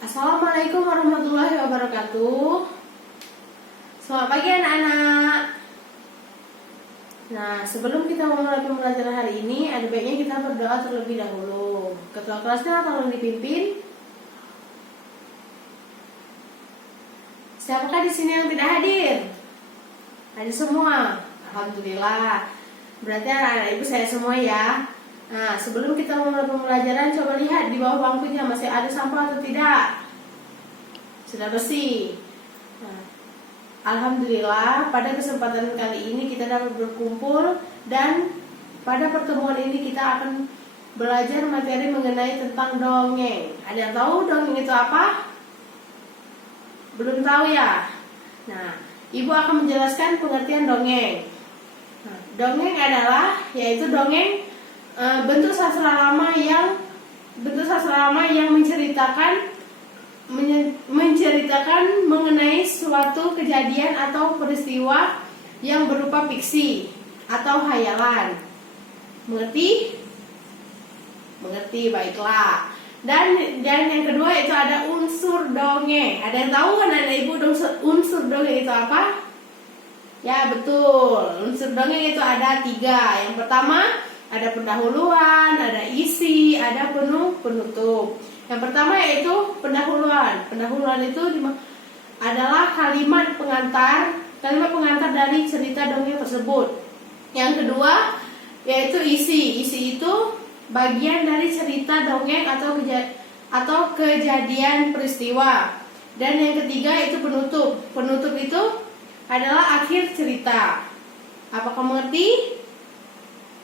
Assalamualaikum warahmatullahi wabarakatuh. Selamat pagi anak-anak. Nah, sebelum kita memulai pembelajaran hari ini, ada baiknya kita berdoa terlebih dahulu. Ketua kelasnya tolong dipimpin. Siapakah di sini yang tidak hadir? Hadir semua. Alhamdulillah. Berarti anak-anak ibu saya semua ya. Nah, sebelum kita memulai pembelajaran, coba lihat di bawah bangkunya masih ada sampah atau tidak. Sudah bersih. Nah, alhamdulillah, pada kesempatan kali ini kita dapat berkumpul dan pada pertemuan ini kita akan belajar materi mengenai tentang dongeng. Ada yang tahu dongeng itu apa? Belum tahu ya? Nah, ibu akan menjelaskan pengertian dongeng. Nah, dongeng adalah yaitu dongeng bentuk sastra lama yang menceritakan mengenai suatu kejadian atau peristiwa yang berupa fiksi atau hayalan. Mengerti? Mengerti, baiklah. Dan yang kedua itu ada unsur dongeng. Ada yang tahu kan anak ibu unsur dongeng itu apa? Ya betul, unsur dongeng itu ada 3. Yang pertama ada pendahuluan, ada isi, ada penutup. Yang pertama yaitu pendahuluan. Pendahuluan itu adalah kalimat pengantar dari cerita dongeng tersebut. Yang kedua yaitu isi. Isi itu bagian dari cerita dongeng atau kejadian peristiwa. Dan yang ketiga itu penutup. Penutup itu adalah akhir cerita. Apakah mengerti?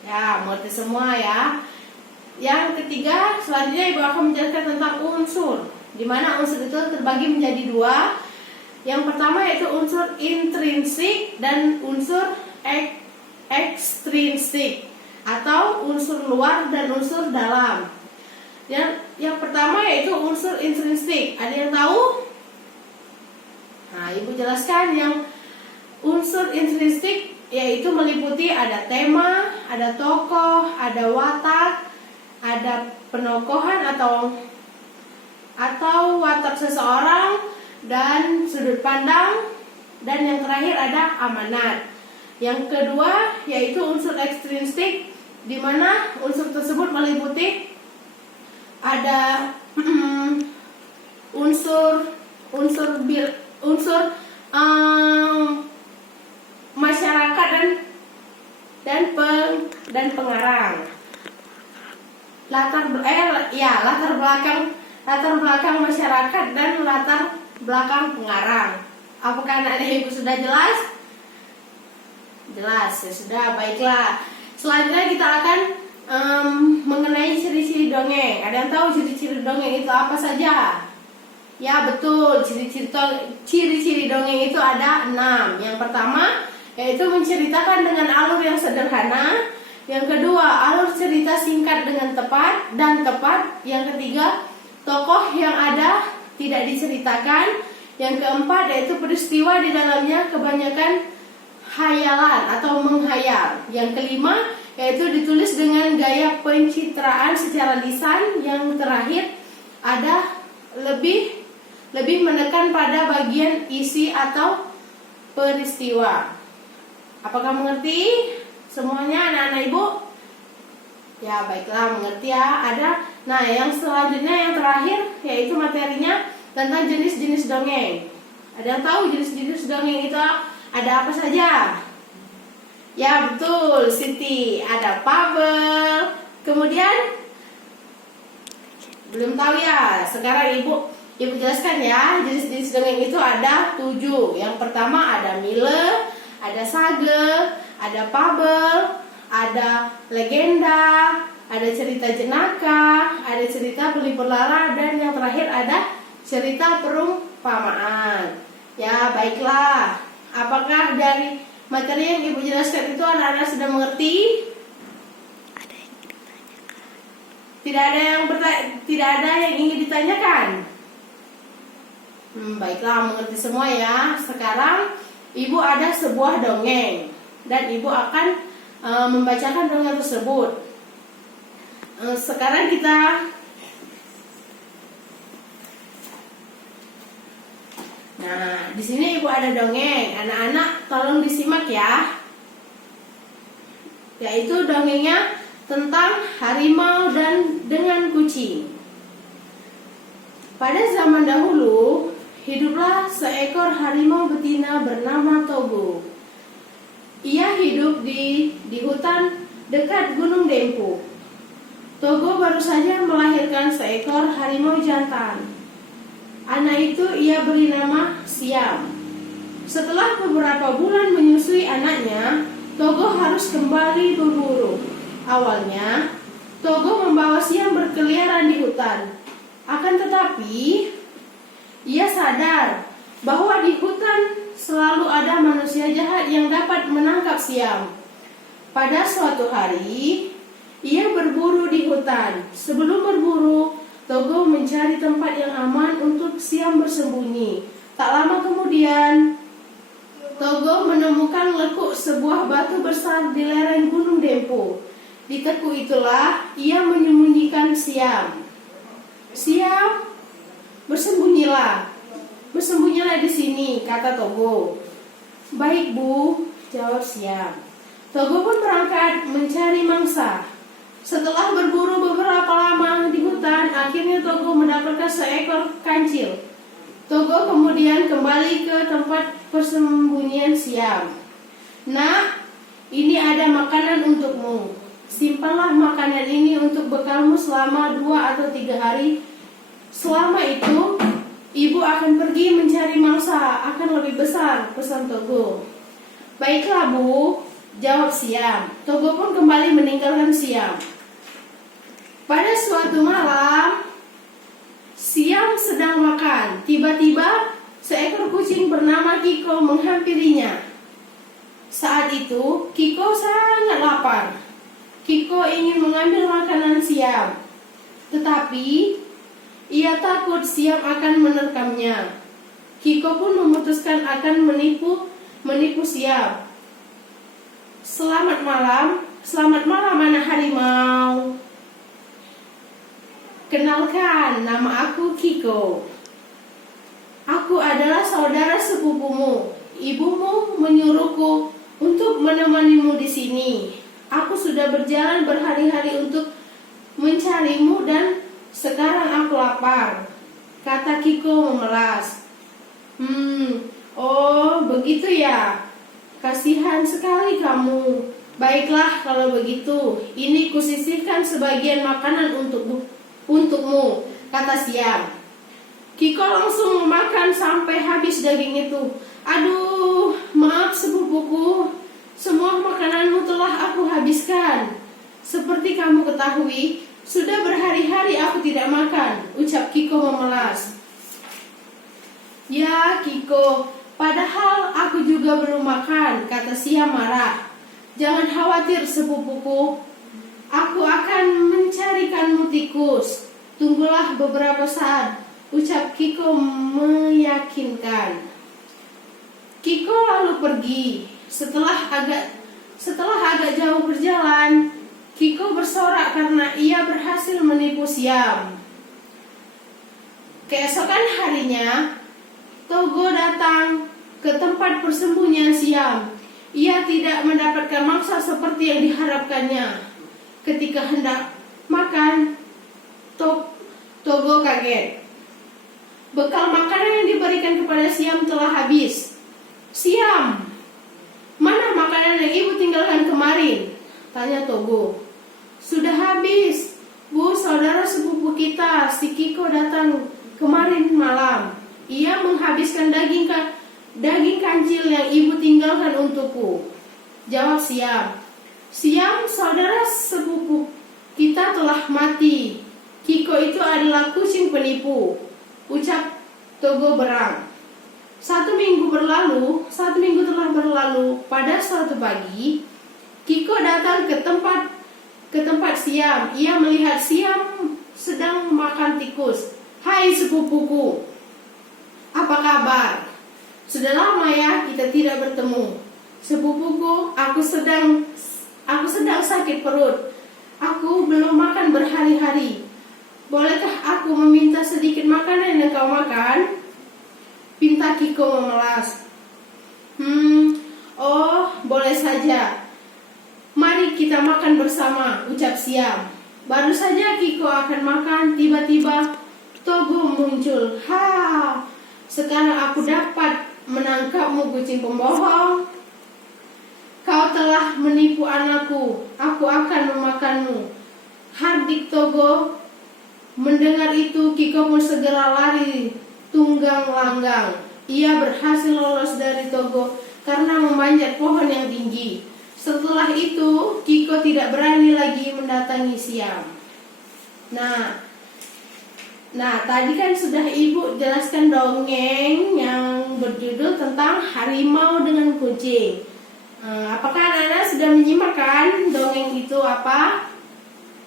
Ya, mengerti semua ya. Yang ketiga, selanjutnya ibu akan menjelaskan tentang unsur, di mana unsur itu terbagi menjadi 2. Yang pertama yaitu unsur intrinsik dan unsur ekstrinsik, atau unsur luar dan unsur dalam. Yang pertama yaitu unsur intrinsik. Ada yang tahu? Nah, ibu jelaskan yang unsur intrinsik yaitu meliputi ada tema, ada tokoh, ada watak, ada penokohan atau watak seseorang dan sudut pandang, dan yang terakhir ada amanat. Yang kedua yaitu unsur ekstrinsik, di mana unsur tersebut meliputi ada unsur masyarakat dan pengarang. Latar belakang masyarakat dan latar belakang pengarang. Apakah anak-anak ibu sudah jelas? Jelas, ya sudah, baiklah. Selanjutnya kita akan mengenai ciri-ciri dongeng. Ada yang tahu ciri-ciri dongeng itu apa saja? Ya betul, ciri-ciri dongeng itu ada 6. Yang pertama yaitu menceritakan dengan alur yang sederhana. Yang kedua, alur cerita singkat dengan tepat. Yang ketiga, tokoh yang ada tidak diceritakan. Yang keempat yaitu peristiwa di dalamnya kebanyakan hayalan atau menghayal. Yang kelima yaitu ditulis dengan gaya pencitraan secara lisan. Yang terakhir ada lebih menekan pada bagian isi atau peristiwa. Apakah mengerti semuanya anak-anak ibu? Ya baiklah, mengerti ya. Nah, yang selanjutnya yang terakhir yaitu materinya tentang jenis-jenis dongeng. Ada yang tahu jenis-jenis dongeng itu ada apa saja? Ya betul, Siti. Ada fabel. Kemudian belum tahu ya. Sekarang ibu jelaskan ya. Jenis-jenis dongeng itu ada 7. Yang pertama ada mile, ada sage, ada fabel, ada legenda, ada cerita jenaka, ada cerita pelipur lara, dan yang terakhir ada cerita perumpamaan. Ya baiklah. Apakah dari materi yang ibu jelaskan itu anak-anak sudah mengerti? Tidak ada yang ingin ditanyakan. Baiklah, mengerti semua ya. Sekarang ibu ada sebuah dongeng dan ibu akan membacakan dongeng tersebut. Sekarang kita Nah, di sini ibu ada dongeng. Anak-anak tolong disimak ya. Yaitu dongengnya tentang harimau dan dengan kucing. Pada zaman dahulu, hiduplah seekor harimau betina bernama Togo. Ia hidup di hutan dekat Gunung Dempu. Togo baru saja melahirkan seekor harimau jantan. Anak itu ia beri nama Siam. Setelah beberapa bulan menyusui anaknya, Togo harus kembali berburu. Awalnya, Togo membawa Siam berkeliaran di hutan. Akan tetapi, ia sadar bahwa di hutan selalu ada manusia jahat yang dapat menangkap Siam. Pada suatu hari, ia berburu di hutan. Sebelum berburu, Togo mencari tempat yang aman untuk Siam bersembunyi. Tak lama kemudian, Togo menemukan lekuk sebuah batu besar di lereng Gunung Dempu. Di lekuk itulah ia menyembunyikan Siam. Siam, bersembunyilah di sini, kata Togo. Baik Bu, jawab Siam. Togo pun berangkat mencari mangsa. Setelah berburu beberapa lama di hutan, akhirnya Togo mendapatkan seekor kancil. Togo kemudian kembali ke tempat persembunyian Siam. Nak, ini ada makanan untukmu. Simpanlah makanan ini untuk bekalmu selama 2 atau 3 hari. Selama itu, ibu akan pergi mencari mangsa akan lebih besar, pesan Togo. Baiklah Bu, jawab Siam. Togo pun kembali meninggalkan Siam. Pada suatu malam, Siam sedang makan. Tiba-tiba, seekor kucing bernama Kiko menghampirinya. Saat itu, Kiko sangat lapar. Kiko ingin mengambil makanan Siam, tetapi ia takut Siam akan menerkamnya. Kiko pun memutuskan akan menipu Siam. Selamat malam anak harimau. Kenalkan, nama aku Kiko. Aku adalah saudara sepupumu. Ibumu menyuruhku untuk menemanimu di sini. Aku sudah berjalan berhari-hari untuk mencarimu dan sekarang aku lapar, kata Kiko memelas. Oh begitu ya. Kasihan sekali kamu. Baiklah kalau begitu, ini kusisihkan sebagian makanan untukmu, kata Siam. Kiko langsung memakan sampai habis daging itu. Aduh, maaf sepupuku, semua makananmu telah aku habiskan. Seperti kamu ketahui, sudah berhari-hari aku tidak makan, ucap Kiko memelas. Ya Kiko, padahal aku juga belum makan, kata Siam marah. Jangan khawatir sepupuku, aku akan mencarikanmu tikus. Tunggulah beberapa saat, ucap Kiko meyakinkan. Kiko lalu pergi. Setelah agak jauh berjalan, Kiko bersorak karena ia berhasil menipu Siam. Keesokan harinya, Togo datang ke tempat persembunyian Siam. Ia tidak mendapatkan mangsa seperti yang diharapkannya. Ketika hendak makan, Togo kaget. Bekal makanan yang diberikan kepada Siam telah habis. Siam, mana makanan yang ibu tinggalkan kemarin? Tanya Togo. Sudah habis, Bu, saudara sepupu kita, si Kiko datang kemarin malam. Ia menghabiskan daging kancil yang ibu tinggalkan untukku, jawab Siam. Siam, saudara sepupu kita telah mati. Kiko itu adalah kucing penipu, ucap Togo berang. 1 minggu telah berlalu. Pada suatu pagi, Kiko datang ke tempat Siam. Ia melihat Siam sedang makan tikus. Hai sepupuku, apa kabar? Sudah lama ya kita tidak bertemu. Sepupuku, aku sedang sakit perut. Aku belum makan berhari-hari. Bolehkah aku meminta sedikit makanan yang kau makan? Pinta kata Kiko memelas. Oh, boleh saja. Mari kita makan bersama, ucap Siam. Baru saja Kiko akan makan, tiba-tiba Togo muncul. Sekarang aku dapat menangkapmu, kucing pembohong. Kau telah menipu anakku, aku akan memakanmu. Hardik Togo. Mendengar itu, Kiko pun segera lari tunggang langgang. Ia berhasil lolos dari Togo karena memanjat pohon yang tinggi. Setelah itu, Kiko tidak berani lagi mendatangi Siam. Nah, tadi kan sudah Ibu jelaskan dongeng yang berjudul tentang harimau dengan kucing. Apakah anak-anak sudah menyimak kan dongeng itu apa?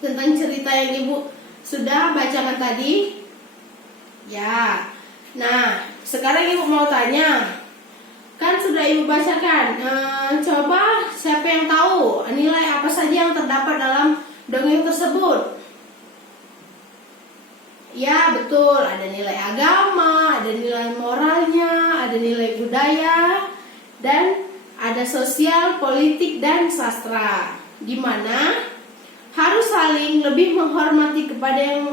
Tentang cerita yang Ibu sudah bacakan tadi? Ya. Nah, sekarang Ibu mau tanya. Kan sudah Ibu bacakan. Coba siapa yang tahu nilai apa saja yang terdapat dalam dongeng tersebut? Ya, betul. Ada nilai agama, ada nilai moralnya, ada nilai budaya, dan ada sosial, politik, dan sastra. Di mana harus saling lebih menghormati kepada yang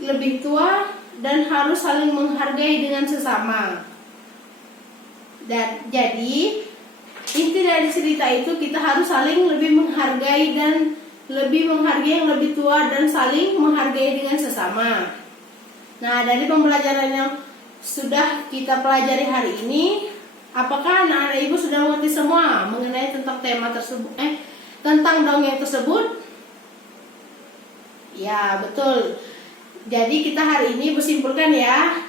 lebih tua dan harus saling menghargai dengan sesama. Dan jadi inti dari cerita itu kita harus saling lebih menghargai dan lebih menghargai yang lebih tua dan saling menghargai dengan sesama. Nah, dari pembelajaran yang sudah kita pelajari hari ini, apakah anak-anak Ibu sudah mengerti semua mengenai tentang tema tersebut? Tentang dongeng tersebut? Ya, betul. Jadi kita hari ini bersimpulkan ya,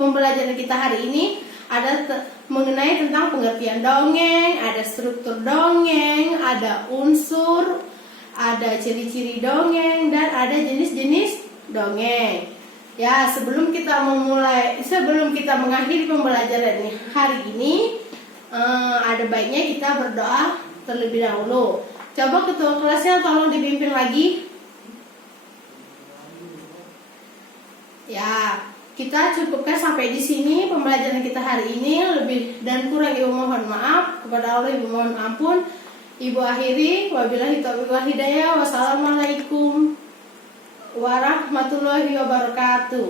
pembelajaran kita hari ini ada mengenai tentang pengertian dongeng, ada struktur dongeng, ada unsur, ada ciri-ciri dongeng, dan ada jenis-jenis dongeng. Ya, sebelum kita mengakhiri pembelajaran hari ini, ada baiknya kita berdoa terlebih dahulu. Coba ketua kelasnya tolong dipimpin lagi. Ya, kita cukupkan sampai di sini pembelajaran kita hari ini. Lebih dan kurang Ibu mohon maaf. Kepada Allah Ibu mohon ampun. Ibu akhiri, wabillahi taufiq wal hidayah. Wassalamualaikum warahmatullahi wabarakatuh.